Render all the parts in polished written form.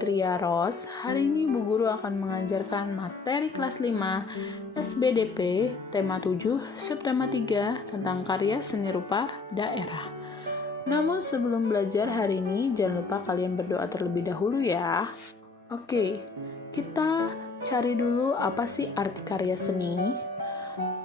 Fitria Ros. Hari ini Bu Guru akan mengajarkan materi kelas 5 SBDP tema 7 subtema 3 tentang karya seni rupa daerah. Namun sebelum belajar hari ini jangan lupa kalian berdoa terlebih dahulu ya. Oke, kita cari dulu apa sih arti karya seni.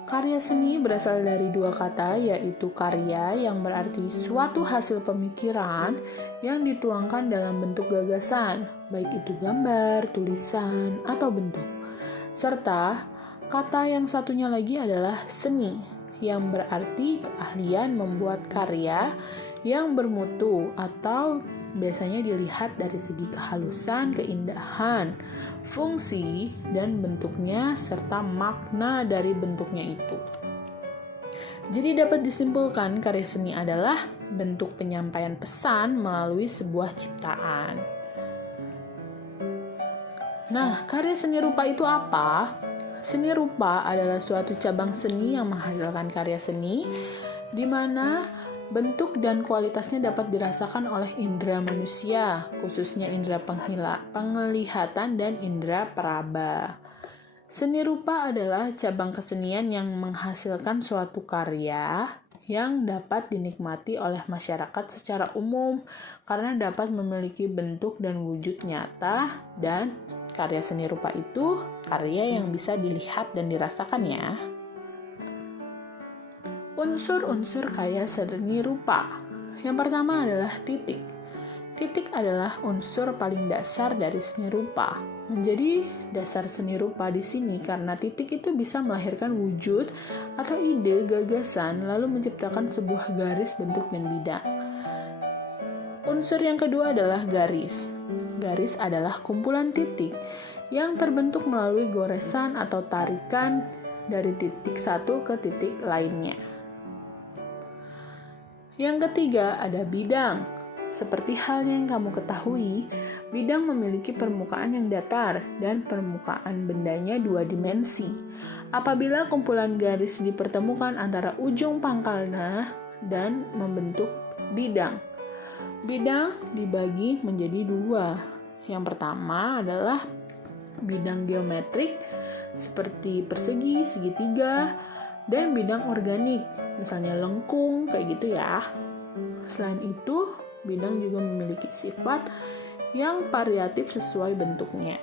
Karya seni berasal dari dua kata, yaitu karya yang berarti suatu hasil pemikiran yang dituangkan dalam bentuk gagasan, baik itu gambar, tulisan, atau bentuk. Serta kata yang satunya lagi adalah seni, yang berarti keahlian membuat karya yang bermutu atau biasanya dilihat dari segi kehalusan, keindahan, fungsi, dan bentuknya, serta makna dari bentuknya itu. Jadi dapat disimpulkan karya seni adalah bentuk penyampaian pesan melalui sebuah ciptaan. Nah, karya seni rupa itu apa? Seni rupa adalah suatu cabang seni yang menghasilkan karya seni, di mana bentuk dan kualitasnya dapat dirasakan oleh indera manusia, khususnya indera penglihatan dan indera peraba. Seni rupa adalah cabang kesenian yang menghasilkan suatu karya yang dapat dinikmati oleh masyarakat secara umum karena dapat memiliki bentuk dan wujud nyata, dan karya seni rupa itu karya yang bisa dilihat dan dirasakan ya. Unsur-unsur karya seni rupa. Yang pertama adalah titik. Titik adalah unsur paling dasar dari seni rupa. Menjadi dasar seni rupa di sini karena titik itu bisa melahirkan wujud atau ide, gagasan, lalu menciptakan sebuah garis, bentuk, dan bidang. Unsur yang kedua adalah garis. Garis adalah kumpulan titik yang terbentuk melalui goresan atau tarikan dari titik satu ke titik lainnya. Yang ketiga ada bidang. Seperti halnya yang kamu ketahui, bidang memiliki permukaan yang datar dan permukaan bendanya dua dimensi. Apabila kumpulan garis dipertemukan antara ujung pangkalnya dan membentuk bidang. Bidang dibagi menjadi dua. Yang pertama adalah bidang geometrik seperti persegi, segitiga, dan bidang organik, misalnya lengkung, kayak gitu ya. Selain itu, bidang juga memiliki sifat yang variatif sesuai bentuknya.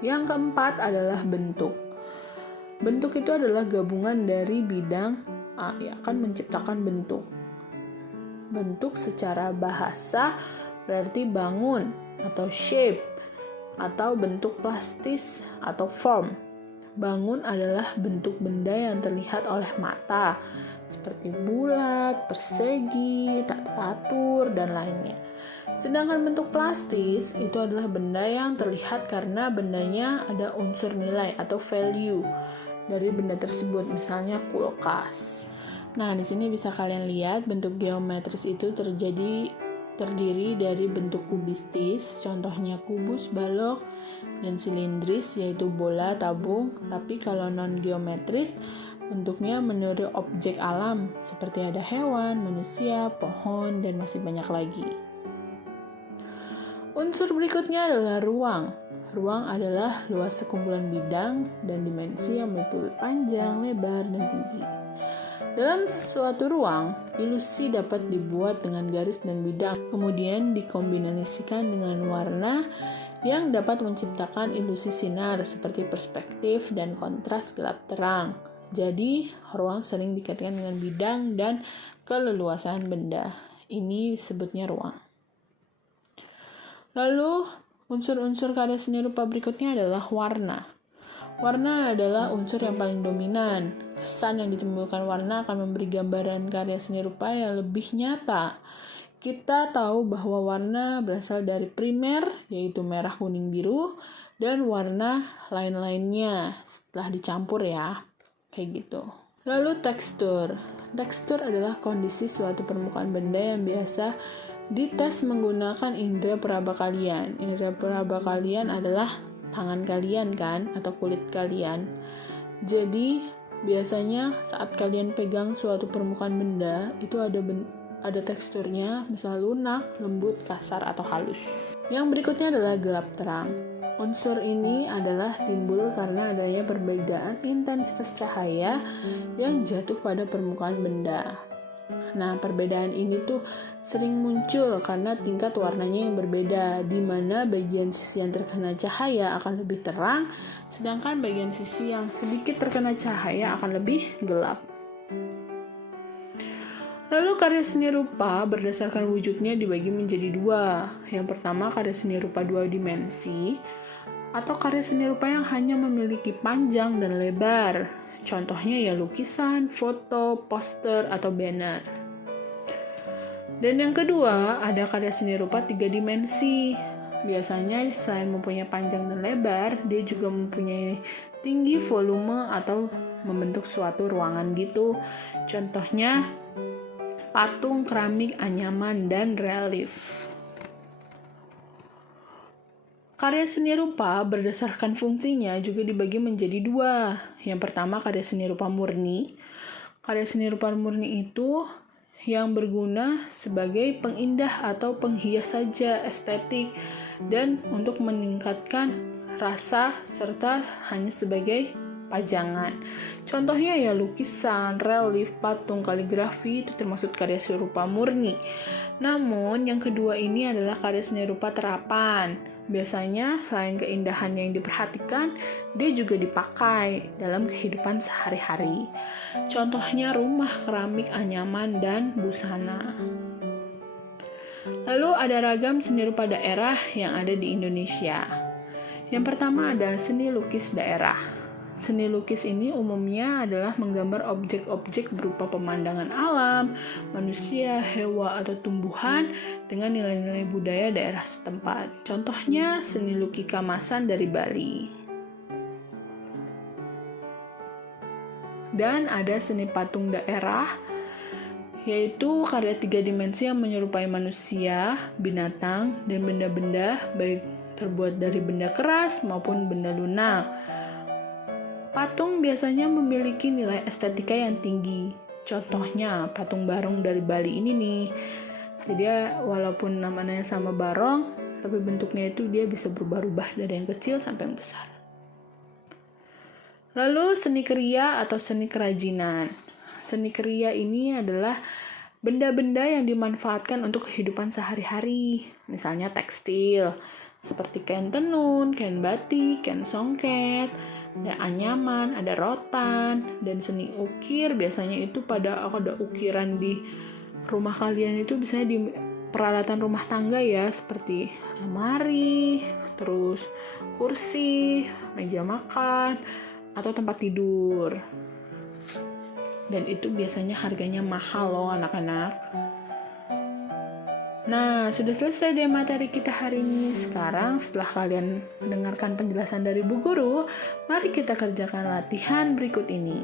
Yang keempat adalah bentuk. Bentuk itu adalah gabungan dari bidang yang akan menciptakan bentuk. Bentuk secara bahasa berarti bangun atau shape, atau bentuk plastis atau form. Bangun adalah bentuk benda yang terlihat oleh mata, seperti bulat, persegi, tak teratur, dan lainnya. Sedangkan bentuk plastis itu adalah benda yang terlihat karena bendanya ada unsur nilai atau value dari benda tersebut, misalnya kulkas. Nah, di sini bisa kalian lihat bentuk geometris itu terdiri dari bentuk kubistis, contohnya kubus, balok, dan silindris, yaitu bola, tabung. Tapi kalau non-geometris, bentuknya meniru objek alam, seperti ada hewan, manusia, pohon, dan masih banyak lagi. Unsur berikutnya adalah ruang. Ruang adalah luas sekumpulan bidang dan dimensi yang meliputi panjang, lebar, dan tinggi. Dalam suatu ruang, ilusi dapat dibuat dengan garis dan bidang, kemudian dikombinasikan dengan warna yang dapat menciptakan ilusi sinar seperti perspektif dan kontras gelap terang. Jadi, ruang sering dikaitkan dengan bidang dan keleluasan benda. Ini disebutnya ruang. Lalu, unsur-unsur karya seni rupa berikutnya adalah warna. Warna adalah unsur yang paling dominan. Kesan yang ditimbulkan warna akan memberi gambaran karya seni rupa yang lebih nyata. Kita tahu bahwa warna berasal dari primer, yaitu merah, kuning, biru, dan warna lain-lainnya setelah dicampur ya, kayak gitu. Lalu tekstur. Tekstur adalah kondisi suatu permukaan benda yang biasa dites menggunakan indera peraba kalian. Indera peraba kalian adalah tangan kalian kan, atau kulit kalian. Jadi biasanya saat kalian pegang suatu permukaan benda, itu ada ada teksturnya, misal lunak, lembut, kasar, atau halus. Yang berikutnya adalah gelap terang. Unsur ini adalah timbul karena adanya perbedaan intensitas cahaya yang jatuh pada permukaan benda. Nah, perbedaan ini tuh sering muncul karena tingkat warnanya yang berbeda, di mana bagian sisi yang terkena cahaya akan lebih terang, sedangkan bagian sisi yang sedikit terkena cahaya akan lebih gelap. Lalu karya seni rupa berdasarkan wujudnya dibagi menjadi dua. Yang pertama karya seni rupa dua dimensi, atau karya seni rupa yang hanya memiliki panjang dan lebar. Contohnya ya lukisan, foto, poster, atau banner. Dan yang kedua, ada karya seni rupa tiga dimensi. Biasanya selain mempunyai panjang dan lebar, dia juga mempunyai tinggi, volume, atau membentuk suatu ruangan gitu. Contohnya patung, keramik, anyaman, dan relief. Karya seni rupa berdasarkan fungsinya juga dibagi menjadi dua. Yang pertama karya seni rupa murni. Karya seni rupa murni itu yang berguna sebagai pengindah atau penghias saja estetik dan untuk meningkatkan rasa serta hanya sebagai pajangan. Contohnya ya lukisan, relief, patung, kaligrafi itu termasuk karya seni rupa murni. Namun yang kedua ini adalah karya seni rupa terapan. Biasanya selain keindahan yang diperhatikan, dia juga dipakai dalam kehidupan sehari-hari. Contohnya rumah, keramik, anyaman, dan busana. Lalu ada ragam seni rupa daerah yang ada di Indonesia. Yang pertama ada seni lukis daerah. Seni lukis ini umumnya adalah menggambar objek-objek berupa pemandangan alam, manusia, hewan, atau tumbuhan dengan nilai-nilai budaya daerah setempat. Contohnya seni lukis Kamasan dari Bali. Dan ada seni patung daerah, yaitu karya tiga dimensi yang menyerupai manusia, binatang, dan benda-benda baik terbuat dari benda keras maupun benda lunak. Patung biasanya memiliki nilai estetika yang tinggi. Contohnya patung barong dari Bali ini nih. Jadi walaupun namanya sama barong, tapi bentuknya itu dia bisa berubah-ubah dari yang kecil sampai yang besar. Lalu seni kriya atau seni kerajinan. Seni kriya ini adalah benda-benda yang dimanfaatkan untuk kehidupan sehari-hari. Misalnya tekstil, seperti kain tenun, kain batik, kain songket, ada anyaman, ada rotan, dan seni ukir biasanya itu ada ukiran di rumah kalian itu biasanya di peralatan rumah tangga ya, seperti lemari, terus kursi, meja makan, atau tempat tidur. Dan itu biasanya harganya mahal loh anak-anak. Nah, sudah selesai deh materi kita hari ini. Sekarang setelah kalian mendengarkan penjelasan dari Bu Guru, mari kita kerjakan latihan berikut ini.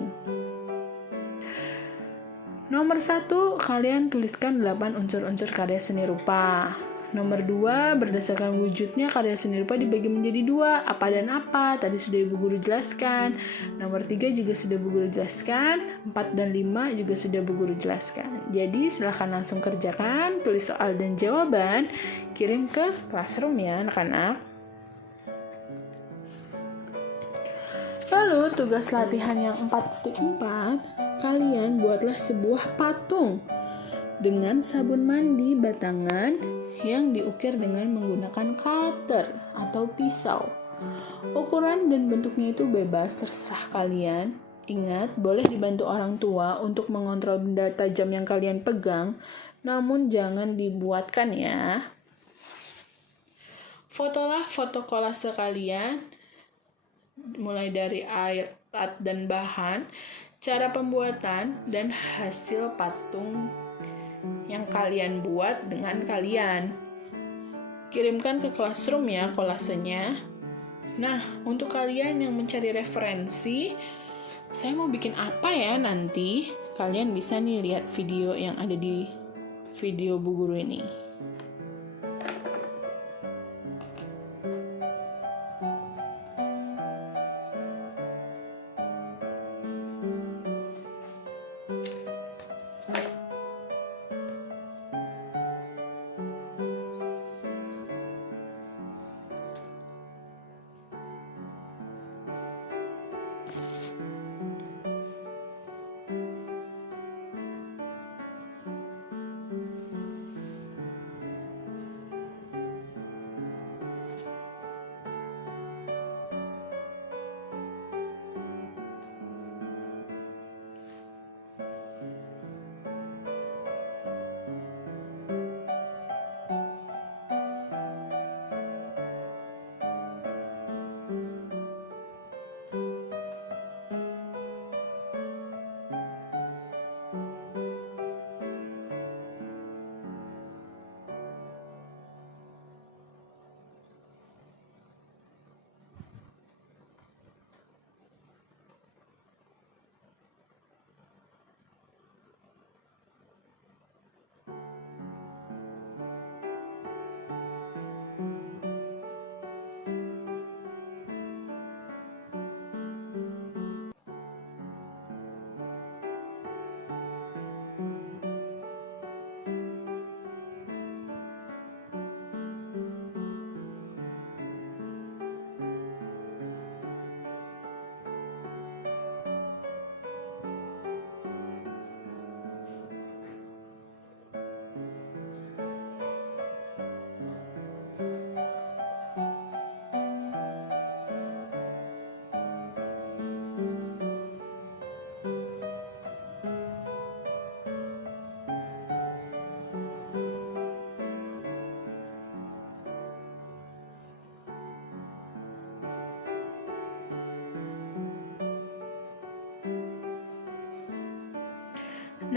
Nomor 1, kalian tuliskan 8 unsur-unsur karya seni rupa. Nomor 2, berdasarkan wujudnya karya seni rupa dibagi menjadi 2, apa dan apa. Tadi sudah Ibu Guru jelaskan. Nomor 3 juga sudah Bu Guru jelaskan. 4 dan 5 juga sudah Bu Guru jelaskan. Jadi silahkan langsung kerjakan, tulis soal dan jawaban, kirim ke classroom ya anak-anak. Lalu tugas latihan yang 4.4, kalian buatlah sebuah patung dengan sabun mandi batangan yang diukir dengan menggunakan cutter atau pisau. Ukuran dan bentuknya itu bebas, terserah kalian. Ingat, boleh dibantu orang tua untuk mengontrol benda tajam yang kalian pegang, namun jangan dibuatkan ya. Fotolah foto kolase kalian, mulai dari air, alat dan bahan, cara pembuatan, dan hasil patung yang kalian buat dengan kalian. Kirimkan ke classroom ya kolasenya. Nah, untuk kalian yang mencari referensi, saya mau bikin apa ya nanti, kalian bisa nih lihat video yang ada di video Bu Guru ini.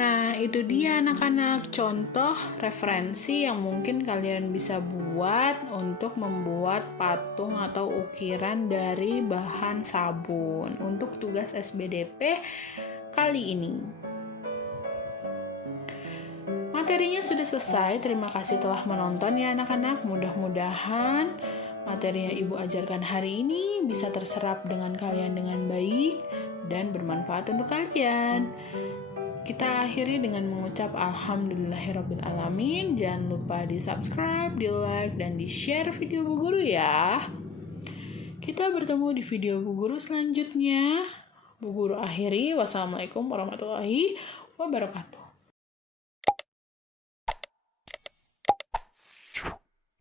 Nah, itu dia anak-anak contoh referensi yang mungkin kalian bisa buat untuk membuat patung atau ukiran dari bahan sabun untuk tugas SBDP kali ini. Materinya sudah selesai. Terima kasih telah menonton ya anak-anak. Mudah-mudahan materi yang Ibu ajarkan hari ini bisa terserap dengan kalian dengan baik dan bermanfaat untuk kalian. Kita akhiri dengan mengucap alhamdulillahirrabbilalamin. Jangan lupa di subscribe, di like, dan di share video Bu Guru ya. Kita bertemu di video Bu Guru selanjutnya. Bu Guru akhiri. Wassalamualaikum warahmatullahi wabarakatuh.